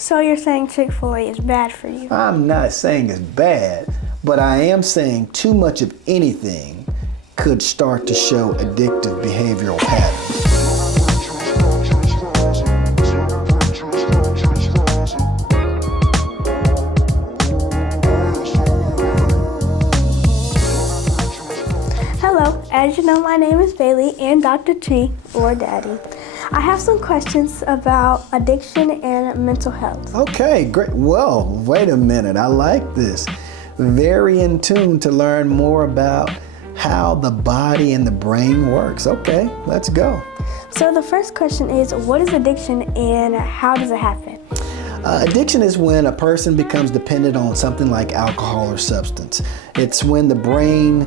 So you're saying Chick-fil-A is bad for you? I'm not saying it's bad, but I am saying too much of anything could start to show addictive behavioral patterns. Hello, as you know, my name is Bailee and Dr. T, or Daddy. I have some questions about addiction and mental health. Okay, great. Well, wait a minute. I like this. Very in tune to learn more about how the body and the brain works. Okay, let's go. So the first question is, what is addiction and how does it happen? Addiction is when a person becomes dependent on something like alcohol or substance. It's when the brain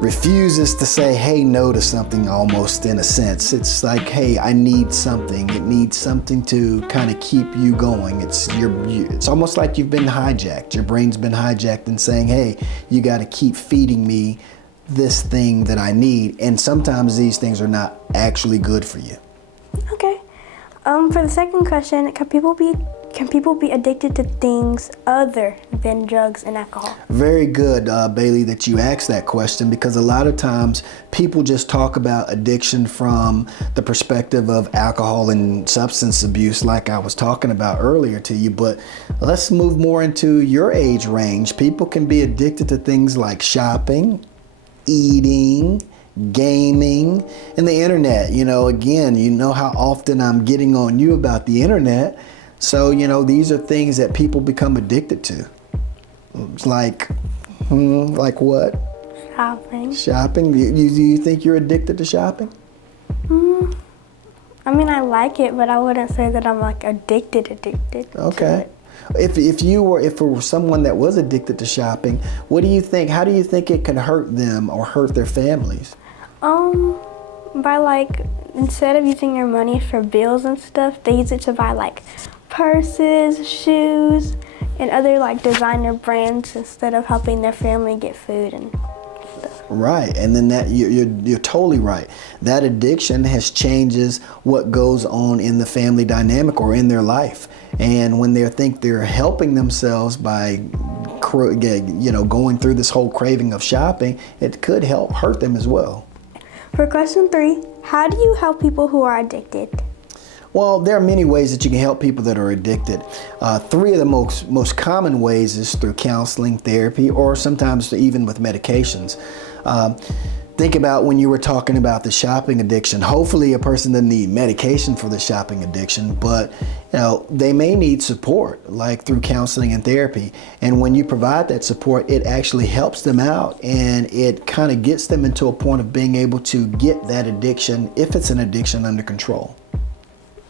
refuses to say, hey, no to something, almost in a sense. It's like, hey, I need something. It needs something to kind of keep you going. It's almost like you've been hijacked. Your brain's been hijacked and saying, hey, you got to keep feeding me this thing that I need. And sometimes these things are not actually good for you. Okay. For the second question, can people be addicted to things other than drugs and alcohol? Very good, Bailee, that you asked that question, because a lot of times people just talk about addiction from the perspective of alcohol and substance abuse, like I was talking about earlier to you. But let's move more into your age range. People can be addicted to things like shopping, eating, gaming, and the internet. You know, again, you know how often I'm getting on you about the internet. So, you know, these are things that people become addicted to. It's like what? Shopping. Shopping? Do you think you're addicted to shopping? I mean, I like it, but I wouldn't say that I'm like addicted Okay. to it. If it were someone that was addicted to shopping, what do you think? How do you think it can hurt them or hurt their families? By like, instead of using your money for bills and stuff, they use it to buy like purses, shoes, and other like designer brands instead of helping their family get food and stuff. Right, and then that you're totally right. That addiction changes what goes on in the family dynamic or in their life. And when they think they're helping themselves by going through this whole craving of shopping, it could hurt them as well. For question 3, how do you help people who are addicted? Well, there are many ways that you can help people that are addicted. 3 of the most common ways is through counseling, therapy, or sometimes even with medications. Think about when you were talking about the shopping addiction. Hopefully a person doesn't need medication for the shopping addiction, but they may need support, like through counseling and therapy. And when you provide that support, it actually helps them out, and it kind of gets them into a point of being able to get that addiction, if it's an addiction, under control.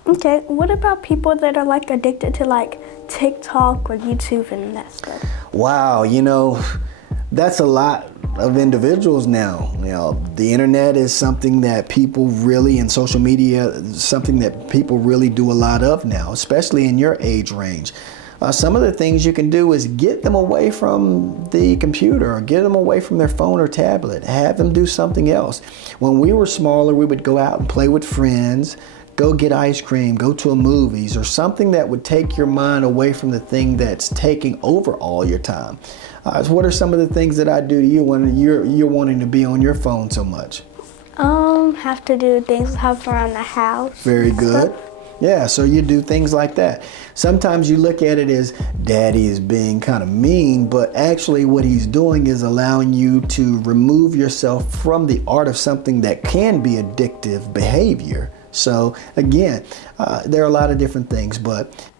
Okay, what about people that are like addicted to like TikTok or YouTube and that stuff? Wow, that's a lot of individuals now. The internet is something that people really, and social media is something that people really do a lot of now, especially in your age range. Some of the things you can do is get them away from the computer, or get them away from their phone or tablet, have them do something else. When we were smaller, we would go out and play with friends, go get ice cream, go to a movies, or something that would take your mind away from the thing that's taking over all your time. So what are some of the things that I do to you when you're wanting to be on your phone so much? Have to do things, help around the house. Very good. Yeah, so you do things like that. Sometimes you look at it as Daddy is being kind of mean, but actually what he's doing is allowing you to remove yourself from the art of something that can be addictive behavior. So again, there are a lot of different things, but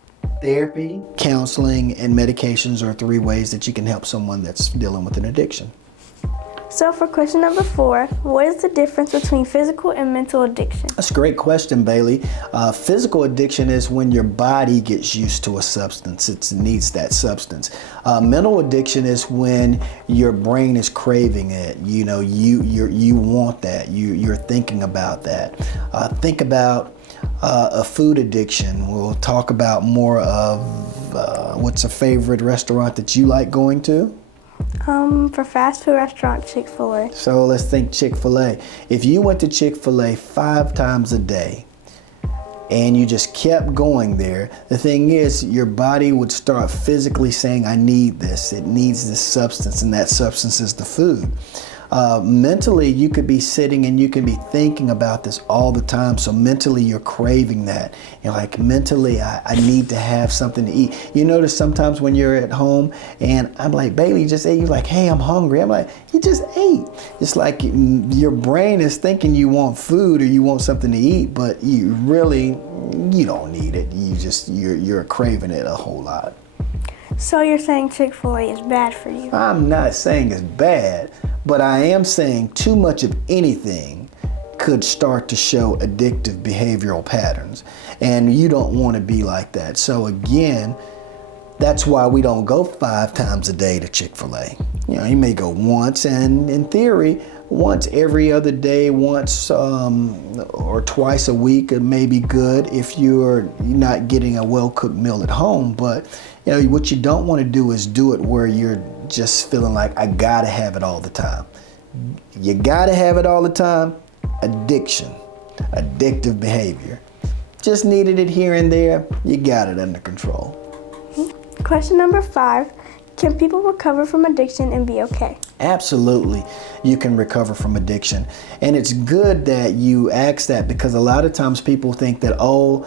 therapy, counseling, and medications are 3 ways that you can help someone that's dealing with an addiction. So for question number 4, what is the difference between physical and mental addiction? That's a great question, Bailee. Physical addiction is when your body gets used to a substance. It needs that substance. Mental addiction is when your brain is craving it. You want that. You're thinking about that. Think about a food addiction. We'll talk about more of what's a favorite restaurant that you like going to? For fast food restaurant, Chick-fil-A. So let's think Chick-fil-A. If you went to Chick-fil-A 5 times a day and you just kept going there, the thing is your body would start physically saying, I need this. It needs this substance, and that substance is the food. Mentally, you could be sitting and you can be thinking about this all the time. So mentally, you're craving that. You're like, mentally, I need to have something to eat. You notice sometimes when you're at home and I'm like, Bailee, you just ate. You're like, hey, I'm hungry. I'm like, you just ate. It's like your brain is thinking you want food or you want something to eat, but you don't need it. You're craving it a whole lot. So you're saying Chick-fil-A is bad for you? I'm not saying it's bad, but I am saying too much of anything could start to show addictive behavioral patterns, and you don't want to be like that. So again, that's why we don't go 5 times a day to Chick-fil-A. You may go once, and in theory, once every other day, once or twice a week, it may be good if you're not getting a well-cooked meal at home. But what you don't want to do is do it where you're just feeling like I gotta have it all the time. You gotta have it all the time. Addiction, addictive behavior. Just needed it here and there. You got it under control. Question number 5. Can people recover from addiction and be okay? Absolutely, you can recover from addiction. And it's good that you ask that, because a lot of times people think that, oh,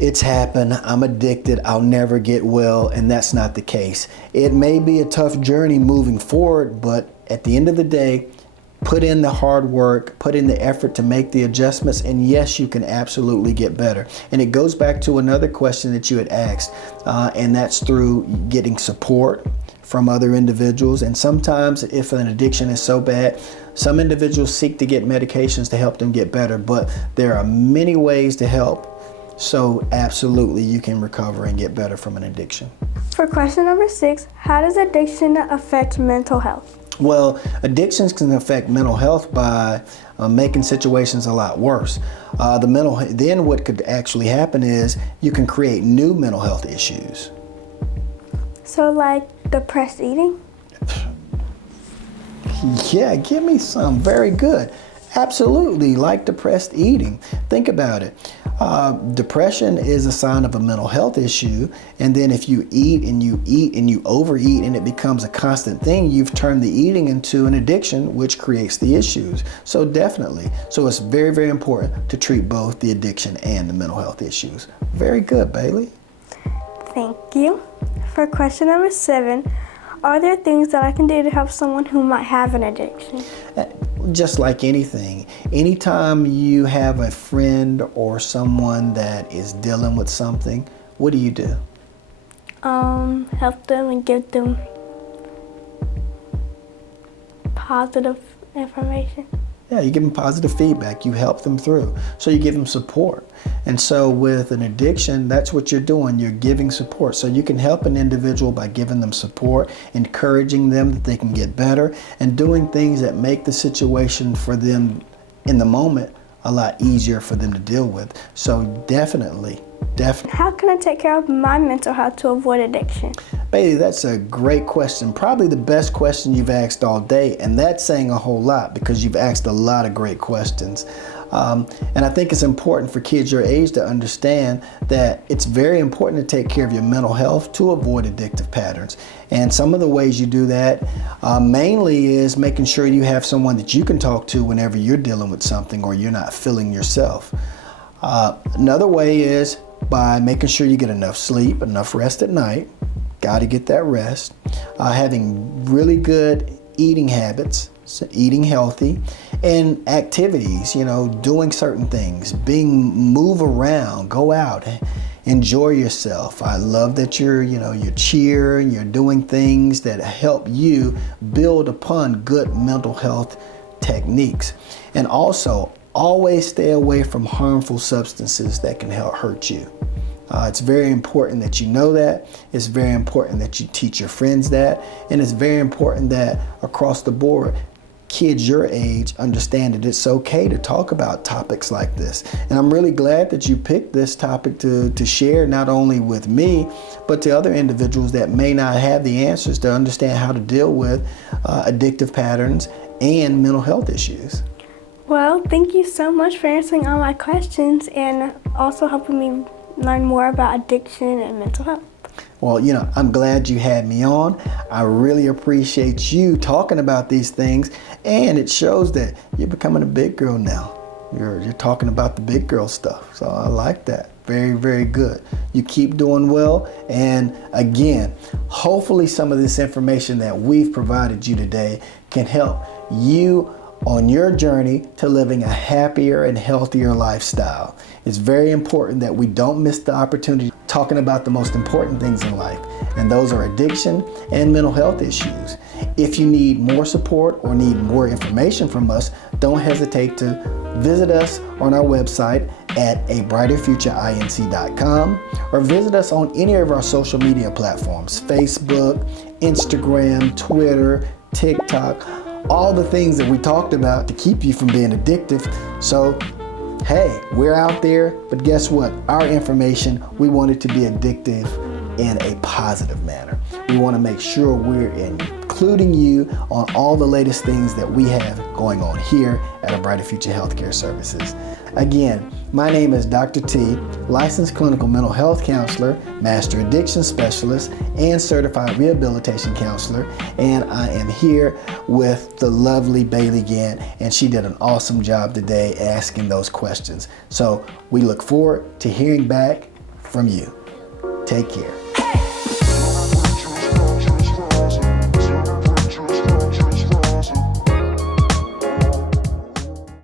it's happened, I'm addicted, I'll never get well, and that's not the case. It may be a tough journey moving forward, but at the end of the day, put in the hard work, put in the effort to make the adjustments, and yes, you can absolutely get better. And it goes back to another question that you had asked, and that's through getting support from other individuals. And sometimes if an addiction is so bad, some individuals seek to get medications to help them get better, but there are many ways to help. So absolutely, you can recover and get better from an addiction. For question number 6, how does addiction affect mental health? Well, addictions can affect mental health by making situations a lot worse. Then what could actually happen is you can create new mental health issues. So like depressed eating? Yeah, give me some. Very good. Absolutely, like depressed eating. Think about it. Depression is a sign of a mental health issue, and then if you eat and you overeat and it becomes a constant thing, you've turned the eating into an addiction, which creates the issues. So definitely. So it's very, very important to treat both the addiction and the mental health issues. Very good, Bailee. Thank you. For question number 7, are there things that I can do to help someone who might have an addiction? Just like anything, anytime you have a friend or someone that is dealing with something, what do you do? Help them and give them positive information. Yeah, you give them positive feedback. You help them through. So you give them support. And so with an addiction, that's what you're doing. You're giving support. So you can help an individual by giving them support, encouraging them that they can get better, and doing things that make the situation for them in the moment a lot easier for them to deal with. So definitely. How can I take care of my mental health to avoid addiction? Bailee, that's a great question. Probably the best question you've asked all day, and that's saying a whole lot because you've asked a lot of great questions. And I think it's important for kids your age to understand that it's very important to take care of your mental health to avoid addictive patterns. And some of the ways you do that mainly is making sure you have someone that you can talk to whenever you're dealing with something or you're not feeling yourself. Another way is by making sure you get enough sleep, enough rest at night. Got to get that rest. Having really good eating habits, so eating healthy, and activities, doing certain things, move around, go out, enjoy yourself. I love that you're cheering, you're doing things that help you build upon good mental health techniques. And also, always stay away from harmful substances that can hurt you. It's very important that you know that. It's very important that you teach your friends that. And it's very important that across the board, kids your age understand that it's okay to talk about topics like this. And I'm really glad that you picked this topic to share not only with me, but to other individuals that may not have the answers to understand how to deal with addictive patterns and mental health issues. Well, thank you so much for answering all my questions and also helping me learn more about addiction and mental health. Well, I'm glad you had me on. I really appreciate you talking about these things, and it shows that you're becoming a big girl now. You're talking about the big girl stuff, so I like that. Very, very good. You keep doing well, and again, hopefully some of this information that we've provided you today can help you on your journey to living a happier and healthier lifestyle. It's very important that we don't miss the opportunity talking about the most important things in life, and those are addiction and mental health issues. If you need more support or need more information from us, don't hesitate to visit us on our website at abrighterfutureinc.com or visit us on any of our social media platforms: Facebook, Instagram, Twitter, TikTok, all the things that we talked about to keep you from being addictive. So, hey, we're out there, but guess what? Our information, we want it to be addictive in a positive manner. We want to make sure we're including you on all the latest things that we have going on here at A Brighter Future Healthcare Services. Again, my name is Dr. T, licensed clinical mental health counselor, master addiction specialist, and certified rehabilitation counselor, and I am here with the lovely Bailee Gant, and she did an awesome job today asking those questions. So we look forward to hearing back from you. Take care.